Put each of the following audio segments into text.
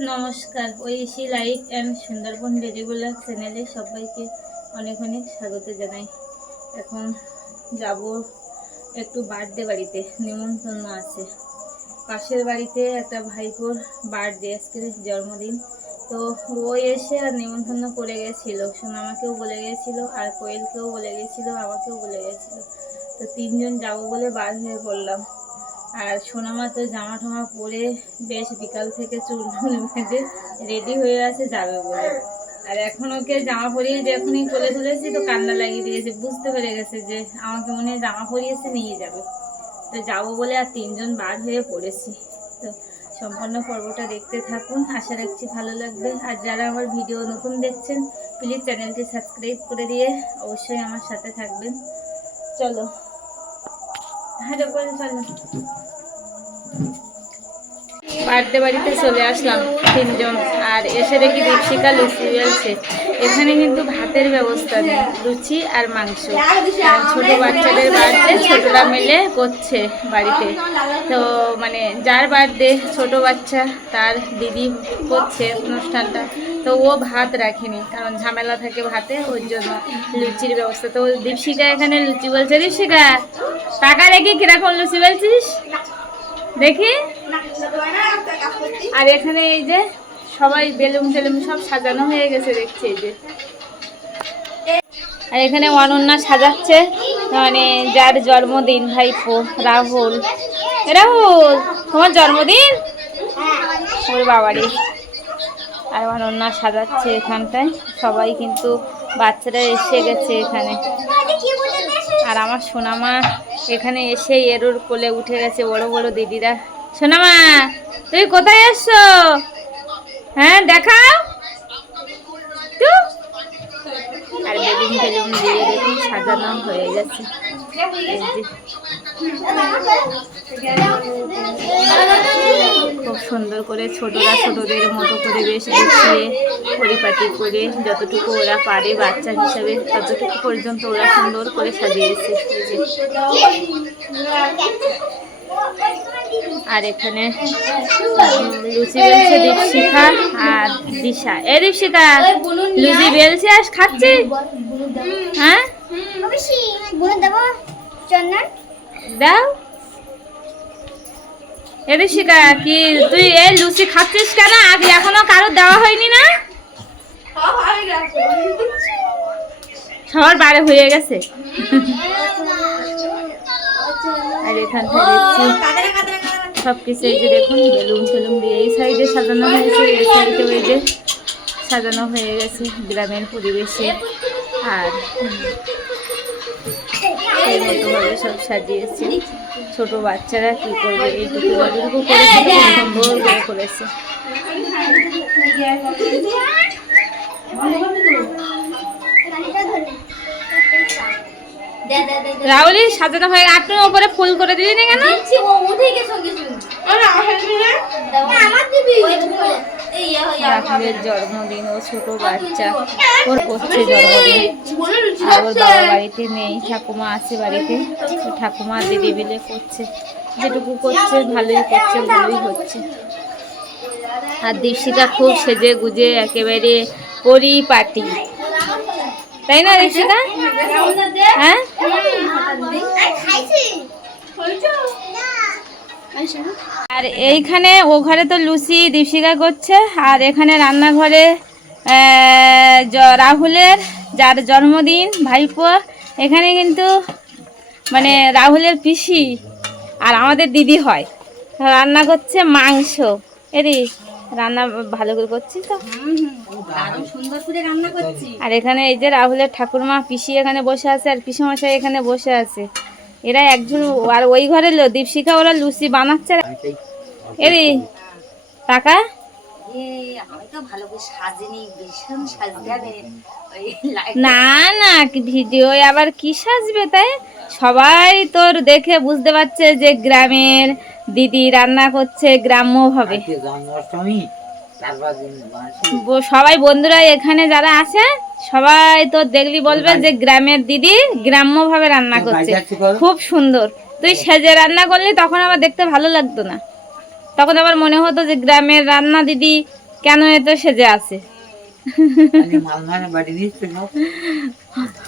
নমস্কার, Oishi life and Sundarban daily blog চ্যানেলে সবাইকে অনেক অনেক স্বাগত জানাই। এখন যাব একটু বার্থডে বাড়িতে, নিমন্ত্রণ আছে। পাশের বাড়িতে একটা ভাইপোর বার্থডে, আজকে জন্মদিন। তো ও এসে আর নিমন্ত্রণ করে গেছিল, সোনামাকেও বলে গেছিল, আর কোয়েলকেও বলে গেছিল, আমাকেও বলে গেছিল। তো তিনজন যাব বলে বার হয়ে পড়লাম। আর সোনামা তো জামা টামা পরে বেশ বিকাল থেকে চুল টুল বেঁধে রেডি হয়ে আছে যাবে বলে। আর এখন ওকে জামা পরিয়ে যখনই কোলে তুলেছি তো কান্না লাগিয়ে দিয়েছে, বুঝতে পেরে গেছে যে আমাকে মনে হয় জামা পরিয়েছে নিয়ে যাবে। তো যাবো বলে আর তিনজন বার হয়ে পড়েছি। তো সম্পূর্ণ পর্বটা দেখতে থাকুন, আশা রাখছি ভালো লাগবে। আর যারা আমার ভিডিও নতুন দেখছেন প্লিজ চ্যানেলটি সাবস্ক্রাইব করে দিয়ে অবশ্যই আমার সাথে থাকবেন। চলো হাঁটো করে চলো। বার্থডে বাড়িতে চলে আসলাম তিনজন, আর এসে দেখি দীপশিকা লুচি বেলছে। এখানে কিন্তু ভাতের ব্যবস্থা নেই, লুচি আর মাংস। ছোট বাচ্চাদের বার্থডে ছোটরা মিলে করছে বাড়িতে। তো মানে যার বার্থডে ছোট বাচ্চা তার দিদি করছে অনুষ্ঠানটা। তো ও ভাত রাখেনি, কারণ ঝামেলা থাকে ভাতে, ওর জন্য লুচির ব্যবস্থা। তো দীপশিকা এখানে লুচি বলছে। দীপশিকা টাকা রেখে কিরকম লুচি বলছিস দেখি। আর এখানে এই যে সবাই বেলুন টেলুন সব সাজানো হয়ে গেছে দেখছি এই যে। আর এখানে অনন্যা সাজাচ্ছে, মানে যার জন্মদিন ভাইপো রাহুল। রাহুল তোমার জন্মদিন? ওর বাবারই। আর অনন্যা সাজাচ্ছে এখানটায়, সবাই কিন্তু বাচ্চারা এসে গেছে এখানে। আর আমার সোনামা এখানে এসে এরোর কোলে উঠে গেছে, বড় বড় দিদিরা। সোনামা তুই কোথায় এসছো? হ্যাঁ দেখাও। আর বেলুন টেলুন দিয়ে দেখুন সাজানো হয়ে গেছে। খুব সুন্দর করে ছোটরা ছোটদের মতো করে বেশ গুছিয়ে পরিপাটি করে যতটুকু ওরা পারে বাচ্চা হিসাবে ততটুকু পর্যন্ত ওরা সুন্দর করে সাজিয়েছে। আর এখানে লুচি বেলছে দীপশিখা আর দিশা। এ দীপশিখা লুচি বেলছে আর খাচ্ছি। হ্যাঁ দাও। এ দীপশিখা কি তুই এই লুচি খাচ্ছিস কেন? আগে এখনো কারোর দেওয়া হয়নি না? সবার বারে হয়ে গেছে। আর এখানটা দেখছি সবকিছু এই যে দেখুন বেলুন টেলুন দিয়ে এই সাইডে সাজানো হয়েছে, এই সাইডে ওই যে সাজানো হয়ে গেছে গ্রামের পরিবেশে। আর সেই মতোভাবে সব সাজিয়েছে। ছোট বাচ্চারা কি করবে, এইটুকু যতটুকু করেছে সুন্দর করে করেছে। রাহুলি সাজানো হয়ে আপনি ওপরে ফুল করে দিলি না কেন? রাহুলের জন্মদিন, ও ছোট বাচ্চা, ওর করছে জন্মদিন। আর ওর বাবা বাড়িতে নেই, ঠাকুমা আছে বাড়িতে। ঠাকুমা দিদি মিলে করছে, যেটুকু করছে ভালোই করছে, ভালোই হচ্ছে। আর দীপশিকা খুব সেজে গুজে একেবারে পরিপাটি, তাই না দীপশিকা? হ্যাঁ আর এইখানে ও ঘরে তো লুচি দীপশিকা করছে, আর এখানে রান্নাঘরে রাহুলের যার জন্মদিন ভাইপো, এখানে কিন্তু মানে রাহুলের পিসি আর আমাদের দিদি হয়, রান্না করছে মাংস। এরি রান্না ভালো করে করছি তো, সুন্দর করে রান্না করছি। আর এখানে এই যে রাহুলের ঠাকুরমা পিসি এখানে বসে আছে, আর পিসিমশাই এখানে বসে আছে। এরা একজন। আর ওই ঘরে দীপশিখা ওরা লুচি বানাচ্ছে। এরি টাকা না না ভিডিও আবার কি সাজবে, তাই সবাই তোর দেখে বুঝতে পারছে যে গ্রামের দিদি রান্না করছে গ্রাম্য ভাবে। সবাই বন্ধুরা এখানে যারা আছে সবাই তো দেখলি বলবে যে গ্রামের দিদি গ্রাম্য ভাবে রান্না করছে, খুব সুন্দর। তুই সেজে রান্না করলি তখন আবার দেখতে ভালো লাগতো না, তখন আবার মনে হতো যে গ্রামের রান্না দিদি কেন এত সেজে আছে?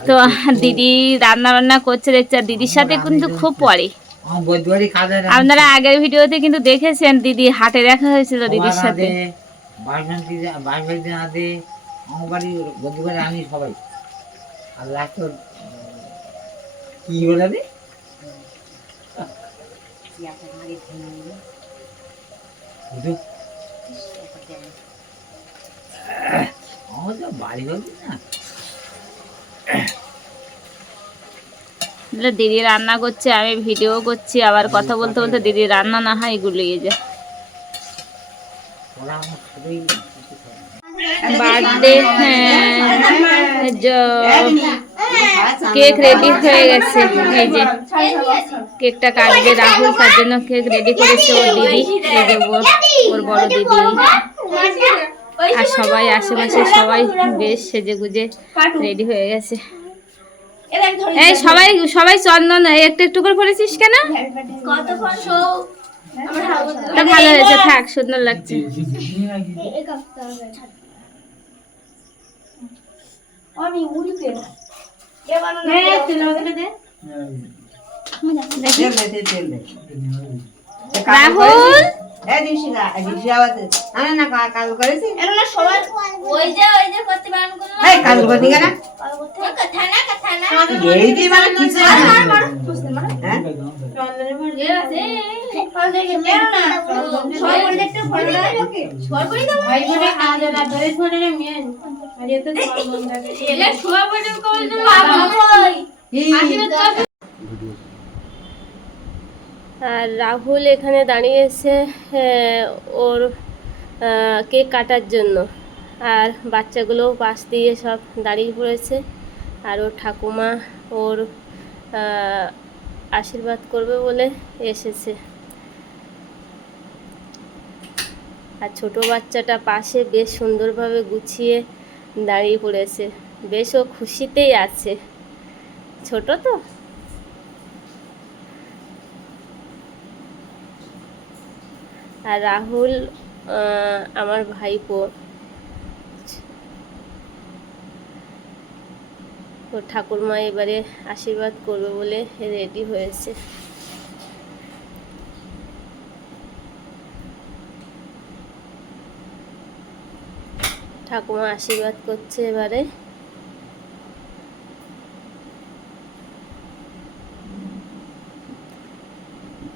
তো দিদি রান্না বান্না করছে দেখছে, দিদির সাথে কিন্তু খুব পরে। আপনারা আগের ভিডিওতে কিন্তু দেখেছেন দিদি হাটে দেখা হয়েছিল দিদির সাথে। কি বলে বাড়ি হবে না, দিদি রান্না করছে, আমি ভিডিও করছি, আবার কথা বলতে বলতে দিদি রান্না না হয় গুলিয়ে যায়। বার্থডে কেক রেডি হয়ে গেছে, এই যে কেকটা কাটবে রাহুল, তার জন্য কেক রেডি করেছে ওর দিদি, এই যে ওর বড় দিদি, আর সবাই আশেপাশে সবাই বেশ সেজে গুজে রেডি হয়ে গেছে। এই সবাই সবাই চন্দন একটু একটু করে পড়েছিস কেন? ভালো হয়েছে, থাক, সুন্দর লাগছে। রাহুল আর রাহুল এখানে দাঁড়িয়েছে ওর কেক কাটার জন্য, আর বাচ্চাগুলোও পাশ দিয়ে সব দাঁড়িয়ে পড়েছে, আর ওর ঠাকুমা ওর আশীর্বাদ করবে বলে এসেছে। আর ছোট বাচ্চাটা পাশে বেশ সুন্দরভাবে গুছিয়ে দাঁড়িয়ে পড়েছে, বেশ ও খুশিতেই আছে, ছোট তো। আর রাহুল আমার ভাইপো, ওর ঠাকুরমা এবারে আশীর্বাদ করবে বলে রেডি হয়েছে। ঠাকুমা আশীর্বাদ করছে এবারে।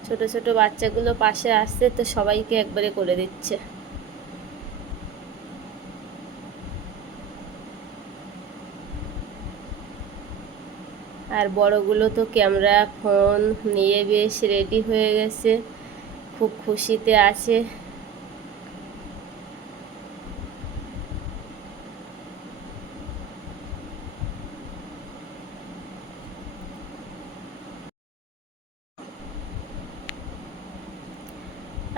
ছোট ছোট বাচ্চাগুলো পাশে আসছে তো সবাইকে একবারে করে দিচ্ছে। আর বড়গুলো তো ক্যামেরা ফোন নিয়ে বেশ রেডি হয়ে গেছে, খুব খুশিতে আছে।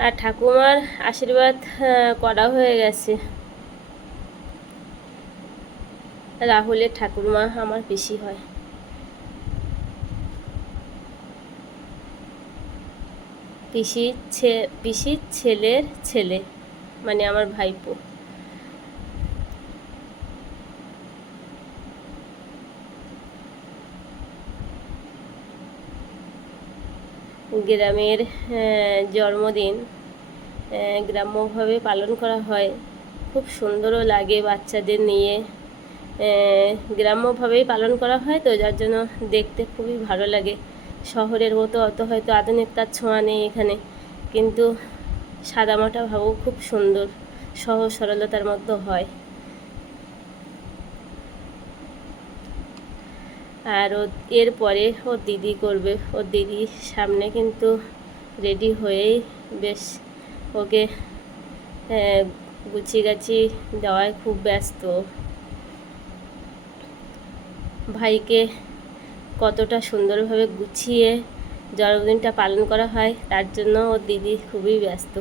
আর ঠাকুমার আশীর্বাদ করা হয়ে গেছে। রাহুলের ঠাকুরমা আমার পিসি হয়। পিসির ছেলের ছেলে, মানে আমার ভাইপো। গ্রামের জন্মদিন গ্রাম্যভাবে পালন করা হয়, খুব সুন্দরও লাগে বাচ্চাদের নিয়ে। গ্রাম্যভাবেই পালন করা হয় তো, যার জন্য দেখতে খুবই ভালো লাগে। শহরের মতো অত হয়তো আধুনিকতার ছোঁয়া নেই এখানে, কিন্তু সাদামাটা ভাবও খুব সুন্দর, সহজ সরলতার মধ্যে হয়। আর এরপরে ওর দিদি করবে, ওর দিদির সামনে কিন্তু রেডি হয়েই বেশ ওকে গুছিয়ে গাছি দেওয়ায় খুব ব্যস্ত। ভাইকে কতটা সুন্দরভাবে গুছিয়ে জন্মদিনটা পালন করা হয় তার জন্য ওর দিদি খুবই ব্যস্ত,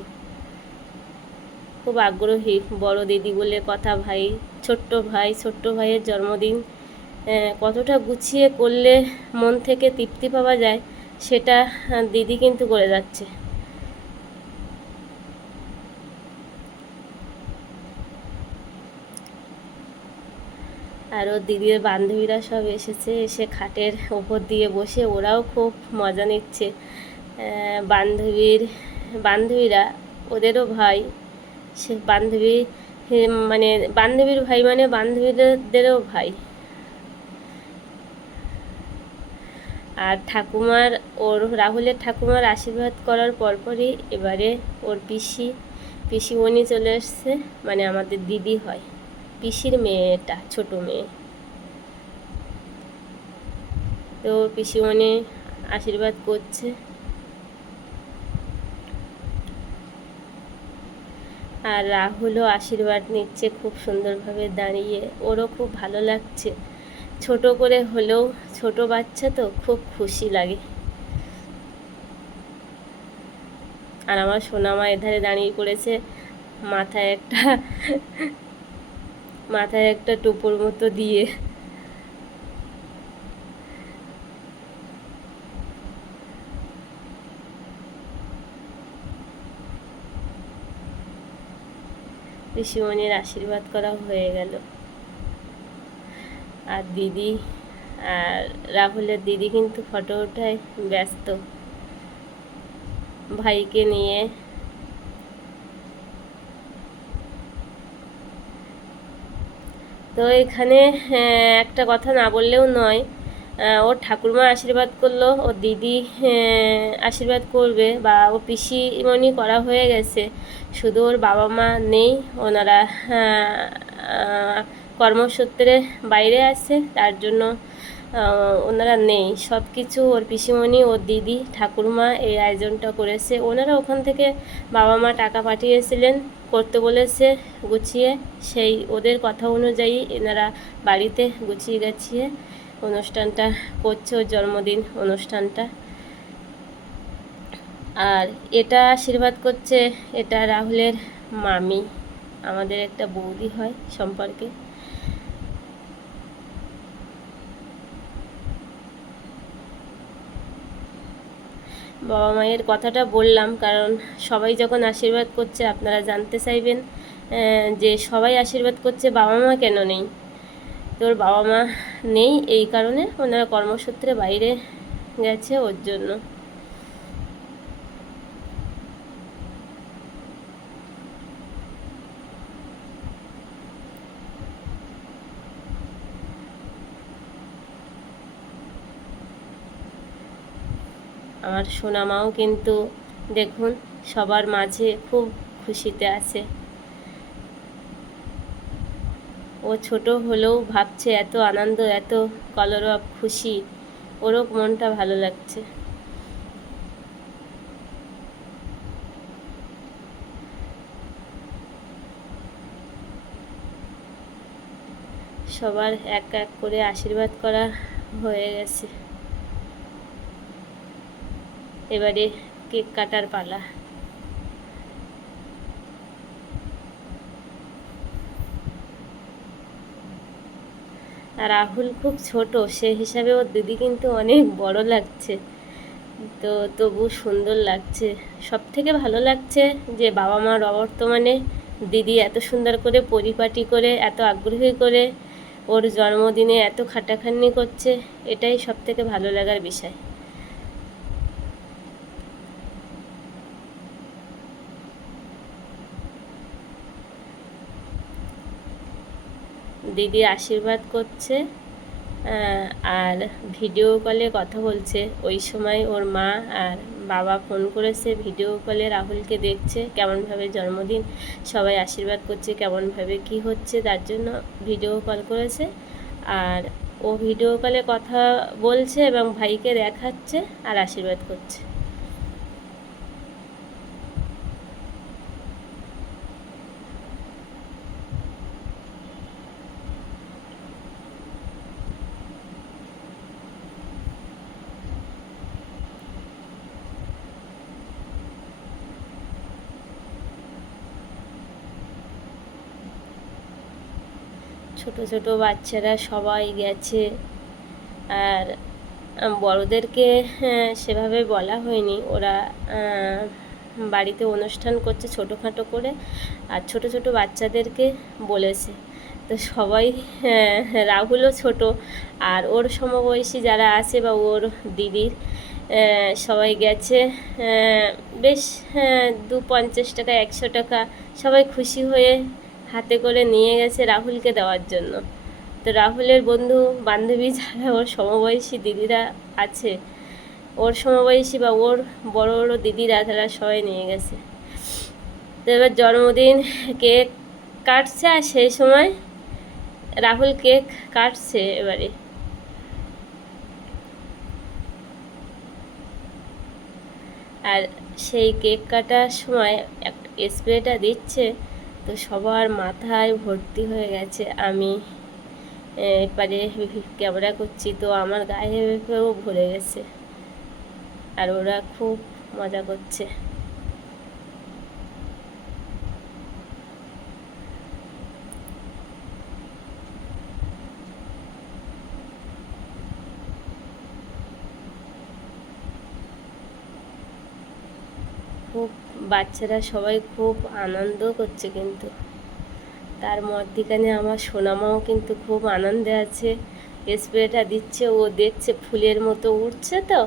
খুব আগ্রহী। বড় দিদি বলে কথা, ভাই ছোট্ট ভাইয়ের জন্মদিন কতটা গুছিয়ে করলে মন থেকে তৃপ্তি পাওয়া যায় সেটা দিদি কিন্তু করে যাচ্ছে। আর ওর দিদির বান্ধবীরা সব এসেছে, এসে খাটের ওপর দিয়ে বসে ওরাও খুব মজা নিচ্ছে। বান্ধবীরা ওদেরও ভাই, সে বান্ধবী মানে বান্ধবীর ভাই মানে বান্ধবীদেরও ভাই। আর ঠাকুমার রাহুলের ঠাকুমার আশীর্বাদ করার পরপরই এবারে ওর পিসিমণি চলে এসছে, মানে আমাদের দিদি হয়, পিসির মেয়েটা, ছোট মেয়ে। তো পিসিমণি আশীর্বাদ করছে। আর রাহুলও আশীর্বাদ নিচ্ছে খুব সুন্দরভাবে দাঁড়িয়ে, ওরও খুব ভালো লাগছে। ছোট করে হলেও, ছোট বাচ্চা তো খুব খুশি লাগে। আর আমার সোনামা এধারে দাঁড়িয়ে পড়েছে, মাথায় একটা টোপর মতো দিয়ে। পিসিমণির আশীর্বাদ করা হয়ে গেল। আর রাহুলের দিদি কিন্তু ফটো ওঠায় ব্যস্ত ভাইকে নিয়ে। তো এখানে একটা কথা না বললেও নয়, ওর ঠাকুরমা আশীর্বাদ করলো, ওর দিদি আশীর্বাদ করবে, বা ও পিসিমণি করা হয়ে গেছে, শুধু ওর বাবা মা নেই, ওনারা কর্মসূত্রে বাইরে আছে, তার জন্য ওনারা নেই। সব কিছু ওর পিসিমণি, ওর দিদি, ঠাকুরমা এই আয়োজনটা করেছে। ওনারা ওখান থেকে বাবা মা টাকা পাঠিয়েছিলেন, করতে বলেছে গুছিয়ে, সেই ওদের কথা অনুযায়ী এনারা বাড়িতে গুছিয়ে গাছিয়ে অনুষ্ঠানটা করছে, ওর জন্মদিন অনুষ্ঠানটা। আর এটা আশীর্বাদ করছে, এটা রাহুলের মামি, আমাদের একটা বৌদি হয় সম্পর্কে। বাবা মায়ের কথাটা বললাম, কারণ সবাই যখন আশীর্বাদ করছে আপনারা জানতে চাইবেন যে সবাই আশীর্বাদ করছে, বাবা মা কেন নেই। তোর বাবা মা নেই এই কারণে, ওনারা কর্মসূত্রে বাইরে গেছে, ওর জন্য। আমার সোনামাও কিন্তু দেখুন সবার মাঝে খুব খুশিতে আছে। ও ছোট হলেও ভাবছে এত আনন্দ, এত কলরব খুশি, ওরও মনটা ভালো লাগছে। সবার এক এক করে আশীর্বাদ করা হয়ে গেছে, এবারে কেক কাটার পালা। আর রাহুল খুব ছোট, সে হিসাবে ওর দিদি কিন্তু অনেক বড় লাগছে, তো তবু সুন্দর লাগছে। সব থেকে ভালো লাগছে যে বাবা মার অবর্তমানে দিদি এত সুন্দর করে পরিপাটি করে, এত আগ্রহী করে ওর জন্মদিনে এত খাটাখাটনি করছে, এটাই সব থেকে ভালো লাগার বিষয়। দিদি আশীর্বাদ করছে আর ভিডিও কলে কথা বলছে। ওই সময় ওর মা আর বাবা ফোন করেছে, ভিডিও কলে রাহুলকে দেখছে কেমনভাবে জন্মদিন, সবাই আশীর্বাদ করছে কেমনভাবে কি হচ্ছে, তার জন্য ভিডিও কল করেছে। আর ও ভিডিও কলে কথা বলছে এবং ভাইকে দেখাচ্ছে আর আশীর্বাদ করছে। ছোট ছোট বাচ্চারা সবাই গেছে, আর বড়দেরকে সেভাবে বলা হয়নি, ওরা বাড়িতে অনুষ্ঠান করছে ছোটোখাটো করে, আর ছোট ছোট বাচ্চাদেরকে বলেছে। তো সবাই, রাহুলও ছোট, আর ওর সমবয়সী যারা আছে বা ওর দিদির সবাই গেছে। বেশ 250 টাকা 100 টাকা সবাই খুশি হয়ে হাতে করে নিয়ে গেছে রাহুলকে দেওয়ার জন্য। তো রাহুলের বন্ধু বান্ধবী যারা ওর সমবয়সী দিদিরা আছে, ওর সমবয়সী বা ওর বড় বড় দিদিরা, তারা সবাই নিয়ে গেছে। তো এবার জন্মদিন কেক কাটছে, আর সেই সময় রাহুল কেক কাটছে এবারে। আর সেই কেক কাটার সময় স্প্রেটা দিচ্ছে, তো সবার মাথায় ভর্তি হয়ে গেছে। আমি এবারে ক্যামেরা করছি, তো আমার গায়েও ভরে গেছে, আর ওরা খুব মজা করছে। খুব বাচ্চারা সবাই খুব আনন্দ করছে, কিন্তু তার মধ্যিখানে আমার সোনামাও কিন্তু খুব আনন্দে আছে। স্প্রেটা দিচ্ছে, ও দেখছে ফুলের মতো উঠছে, তো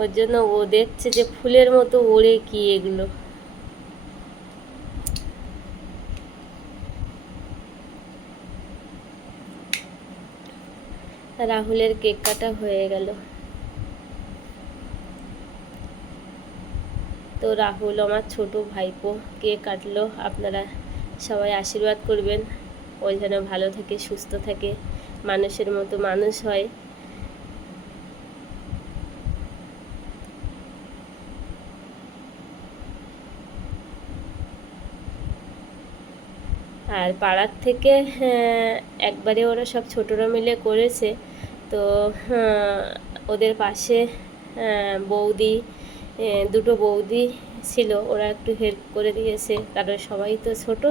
ওর জন্য ও দেখছে যে ফুলের মতো ওড়ে কি এগুলো। রাহুলের কেক কাটা হয়ে গেল। তো রাহুল আমার ছোট ভাইপো কেক কাটলো। আপনারা সবাই আশীর্বাদ করবেন, ও যেন ভালো থাকে, সুস্থ থাকে, মানুষের মতো মানুষ হয়। আর পাড়ার থেকে একবারে ওরা সব ছোটরা মিলে করেছে। তো ওদের পাশে বৌদি, দুটো বৌদি ছিল, ওরা একটু হেল্প করে দিয়েছে, কারণ সবাই তো ছোট।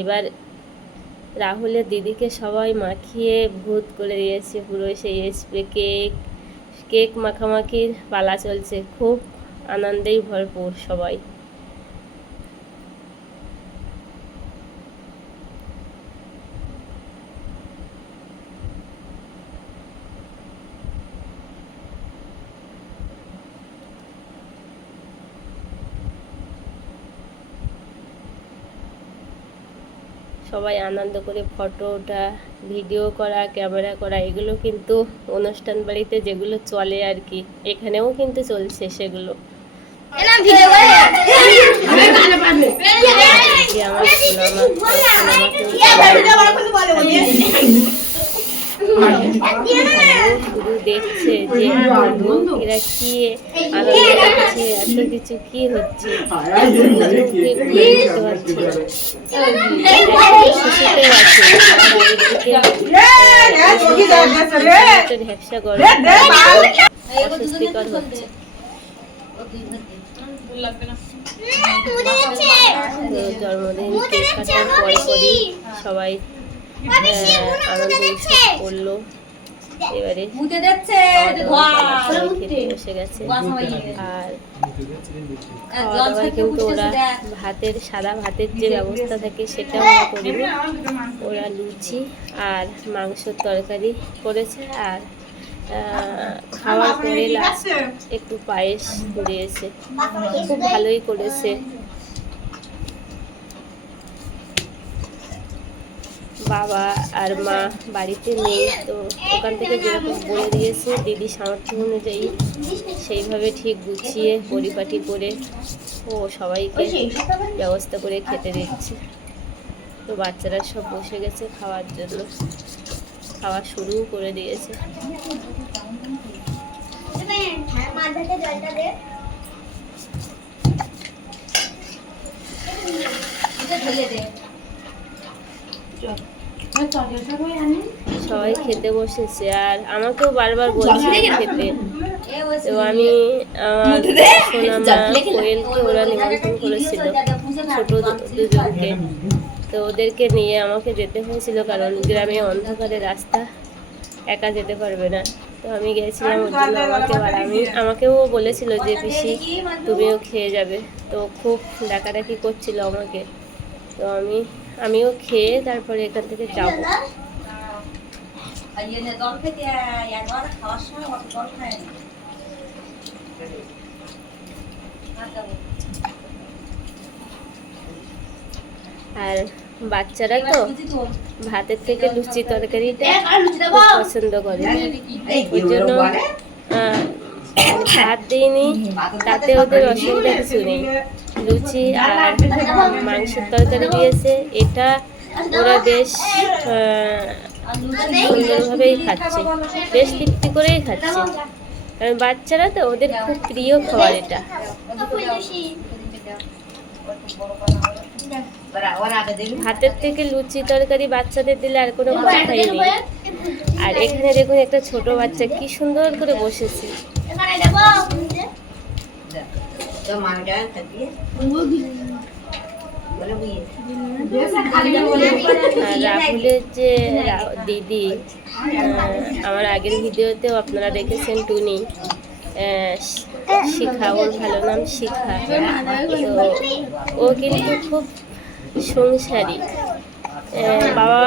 এবার রাহুলের দিদিকে সবাই মাখিয়ে ভূত করে দিয়েছে পুরো, সেই স্প্রে কেক মাখামাখির পালা চলছে, খুব আনন্দেই ভরপুর সবাই। সবাই আনন্দ করে ফটো ওঠা, ভিডিও করা, ক্যামেরা করা, এগুলো কিন্তু অনুষ্ঠান বাড়িতে যেগুলো চলে আর কি, এখানেও কিন্তু চলছে সেগুলো। শুধু দেখছে যে এরা কি আনন্দ করছে, এত কিছু কি হচ্ছে, বুঝতে পারছে না। শিশুতেও আছে, ঢ্যাপসা গরম অস্বস্তিকর হচ্ছে। জন্মদিন কেক কাটার পরই সবাই আনন্দ উৎসব করলো। এবারে খেতে বসে গেছে। আর খাওয়া দাওয়ায় কিন্তু ওরা ভাতের, সাদা ভাতের যে ব্যবস্থা থাকে সেটা ওরা করিনি, ওরা লুচি আর মাংসের তরকারি করেছে। আর খাওয়ার পরে লাস্ট একটু পায়েস দিয়েছে, খুব ভালোই করেছে। বাবা আর মা বাড়িতে নেই, তো ওখান থেকে যেরকম বলে দিয়েছে দিদি সামর্থ্য অনুযায়ী সেইভাবে ঠিক গুছিয়ে পরিপাটি করে ও সবাইকে ব্যবস্থা করে খেতে দিচ্ছে। তো বাচ্চারা সব বসে গেছে খাওয়ার জন্য, খাওয়া শুরুও করে দিয়েছে। সবাই খেতে বসেছে, আর আমাকেও বারবার বলছে খেতে। তো আমি আমার সোনামা কোয়েলকে ওরা নিমন্ত্রণ করেছিল, ছোট দুজনকে, তো ওদেরকে নিয়ে আমাকে যেতে হয়েছিল, কারণ গ্রামে অন্ধকারে রাস্তা, একা যেতে পারবে না। তো আমি গেছিলাম ওর জন্য আমাকেও বলেছিল যে পিসি তুমিও খেয়ে যাবে, তো খুব ডাকাডাকি করছিল আমাকে। তো আমিও খেয়ে তারপরে এখান থেকে যাব। আর বাচ্চারা তো ভাতের থেকে লুচি তরকারিটা খুব পছন্দ করে, ওই জন্য ভাত দিইনি, তাতে ওদের অসুবিধা কিছু নেই। লুচি আর মাংসের তরকারি দিয়েছে, এটা ওরা বেশ সুন্দরভাবেই খাচ্ছে, বেশ তৃপ্তি করেই খাচ্ছে, কারণ বাচ্চারা তো ওদের খুব প্রিয় খাবার এটা। ভাতের থেকে লুচি তরকারি বাচ্চাদের দিলে আর কোনো কথাই নেই। আর এখানে দেখুন একটা ছোট বাচ্চা কি সুন্দর করে বসেছে। রাহুলের যে দিদি, আমার আগের ভিডিওতেও আপনারা দেখেছেন টুনি, শিখা, ওর ভালো নাম শিখা। তো ও কিন্তু খুব সংসারী, বাবা